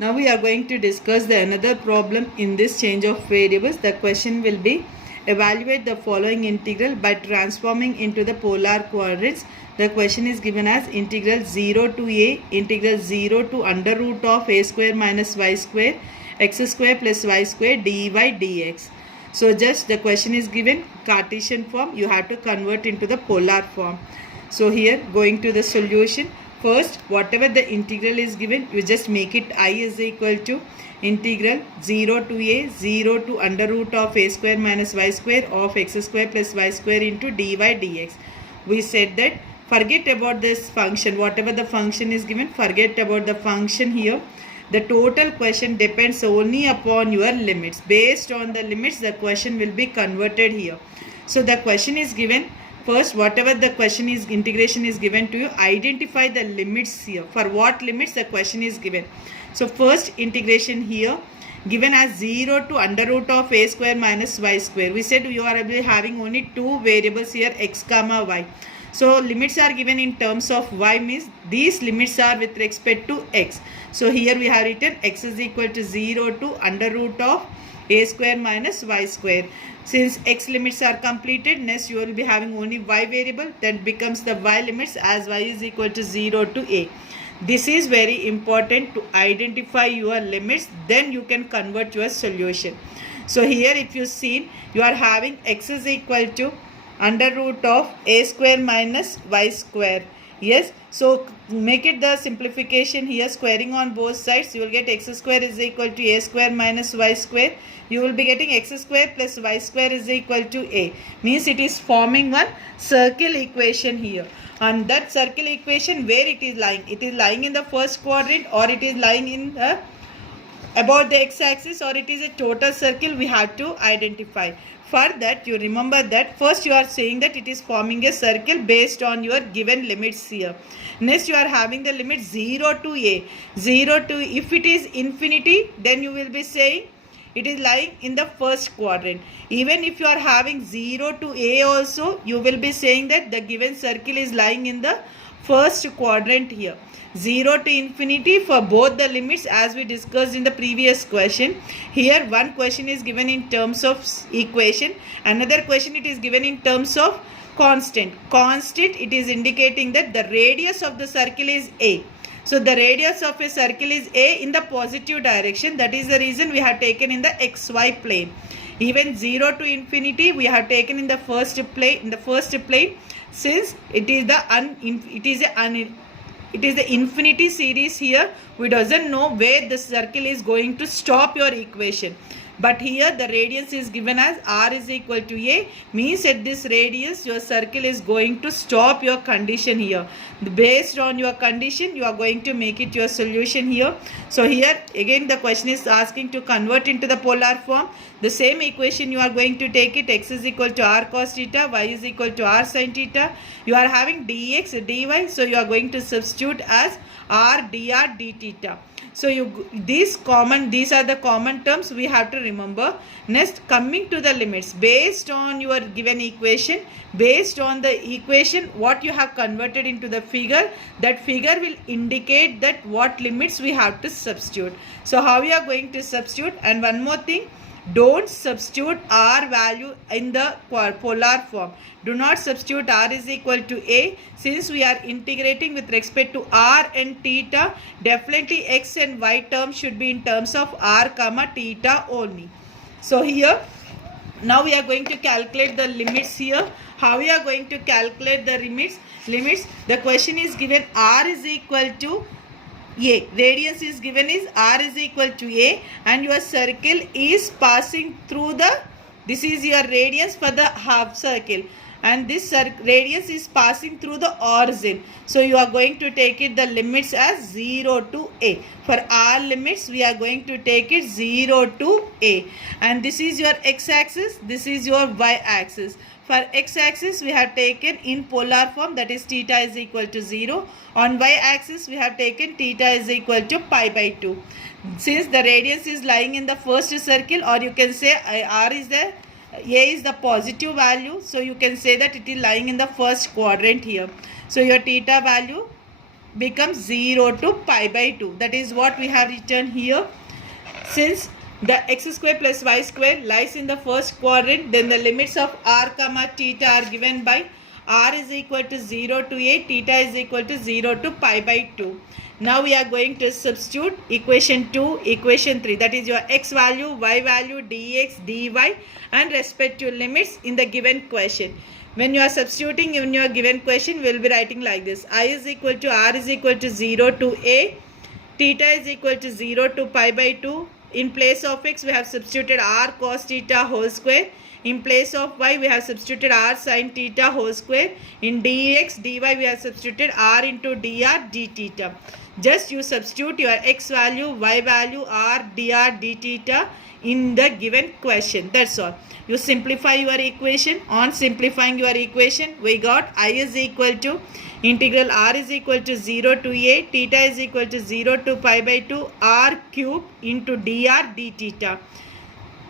Now we are going to discuss the another problem in this change of variables. The question will be evaluate the following integral by transforming into the polar coordinates. The question is given as integral 0 to a, integral 0 to under root of a square minus y square, x square plus y square dy dx. So just the question is given Cartesian form. You have to convert into the polar form. So here going to the solution. First, whatever the integral is given, you just make it I is equal to integral 0 to a, 0 to under root of a square minus y square of x square plus y square into dy dx. We said that forget about this function. Whatever the function is given, forget about the function here. The total question depends only upon your limits. Based on the limits, the question will be converted here. So the question is given. First, whatever the question is, integration is given to you, identify the limits here. For what limits the question is given. So first integration here given as 0 to under root of a square minus y square. We said you are having only two variables here, x comma y. So limits are given in terms of y, means these limits are with respect to x. So here we have written x is equal to 0 to under root of a square minus y square. Since x limits are completed, next you will be having only y variable, that becomes the y limits as y is equal to 0 to a. This is very important to identify your limits, then you can convert your solution. So here if you see, you are having x is equal to under root of a square minus y square. Yes, so make it the simplification here, squaring on both sides. You will get x square is equal to a square minus y square. You will be getting x square plus y square is equal to a. Means it is forming one circle equation here. And that circle equation, where it is lying? It is lying in the first quadrant, or it is lying in the about the x-axis, or it is a total circle. We have to identify. For that, you remember that first you are saying that it is forming a circle based on your given limits here. Next you are having the limit 0 to a. 0 to, if it is infinity, then you will be saying it is lying in the first quadrant. Even if you are having 0 to a also, you will be saying that the given circle is lying in the first quadrant here. 0 to infinity for both the limits, as we discussed in the previous question. Here one question is given in terms of equation, another question it is given in terms of constant. Constant, it is indicating that the radius of the circle is a. So the radius of a circle is a in the positive direction. That is the reason we have taken in the xy plane. Even 0 to infinity we have taken in the first plane. Since it is the infinity series here, we doesn't know where the circle is going to stop your equation. But here the radius is given as r is equal to a, means at this radius your circle is going to stop your condition here. Based on your condition, you are going to make it your solution here. So here again the question is asking to convert into the polar form. The same equation you are going to take it, x is equal to r cos theta, y is equal to r sin theta. You are having dx dy, so you are going to substitute as r dr d theta. So these are the common terms we have to remember. Next, coming to the limits, based on your given equation, based on the equation what you have converted into the figure, that figure will indicate that what limits we have to substitute. So how we are going to substitute? And one more thing, don't substitute r value in the polar form. Do not substitute r is equal to a. Since we are integrating with respect to r and theta, definitely x and y term should be in terms of r comma theta only. So here now we are going to calculate the limits here. How we are going to calculate the limits? The question is given r is equal to a, radius is given is r is equal to a, and your circle is passing through the, this is your radius for the half circle, and this radius is passing through the origin. So you are going to take it the limits as 0 to a. For r limits we are going to take it 0 to a, and this is your x-axis, this is your y-axis. For x-axis we have taken in polar form, that is theta is equal to 0. On y-axis we have taken theta is equal to pi by 2. Since the radius is lying in the first circle, or you can say r is there, a is the positive value, so you can say that it is lying in the first quadrant here. So your theta value becomes 0 to pi by 2. That is what we have written here. Since the x square plus y square lies in the first quadrant, then the limits of r comma theta are given by r is equal to 0 to a, theta is equal to 0 to pi by 2. Now we are going to substitute equation 2, equation 3. That is your x value, y value, dx, dy and respective limits in the given question. When you are substituting in your given question, we will be writing like this. I is equal to r is equal to 0 to a, theta is equal to 0 to pi by 2. In place of x, we have substituted r cos theta whole square. In place of y, we have substituted r sin theta whole square. In dx, dy, we have substituted r into dr d theta. Just you substitute your x value, y value, r, dr, d theta in the given question. That's all. You simplify your equation. On simplifying your equation, we got I is equal to integral r is equal to 0 to a, theta is equal to 0 to pi by 2, r cube into dr d theta.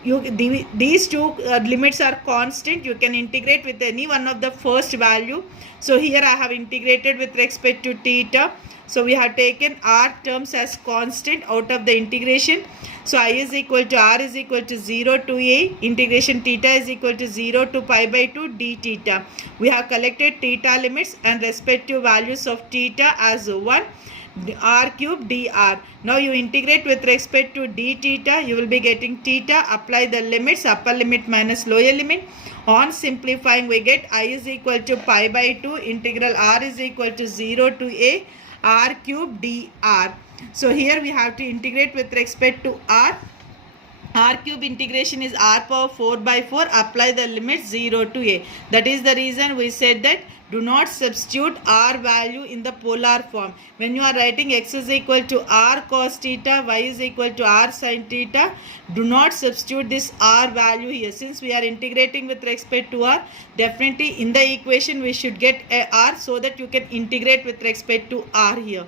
These two limits are constant. You can integrate with any one of the first value. So here I have integrated with respect to theta. So we have taken r terms as constant out of the integration. So I is equal to r is equal to 0 to a, integration theta is equal to 0 to pi by 2 d theta. We have collected theta limits and respective values of theta as 1 r cube dr. Now you integrate with respect to d theta, you will be getting theta. Apply the limits, upper limit minus lower limit. On simplifying, we get I is equal to pi by 2 integral r is equal to 0 to a r cube dr. So here we have to integrate with respect to r. R cube integration is r power 4 by 4. Apply the limit 0 to a. That is the reason we said that do not substitute r value in the polar form. When you are writing x is equal to r cos theta, y is equal to r sin theta, do not substitute this r value here. Since we are integrating with respect to r, definitely in the equation we should get a r so that you can integrate with respect to r here.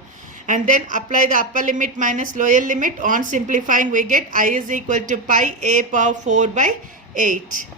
And then apply the upper limit minus lower limit. On simplifying, we get I is equal to pi a power 4 by 8.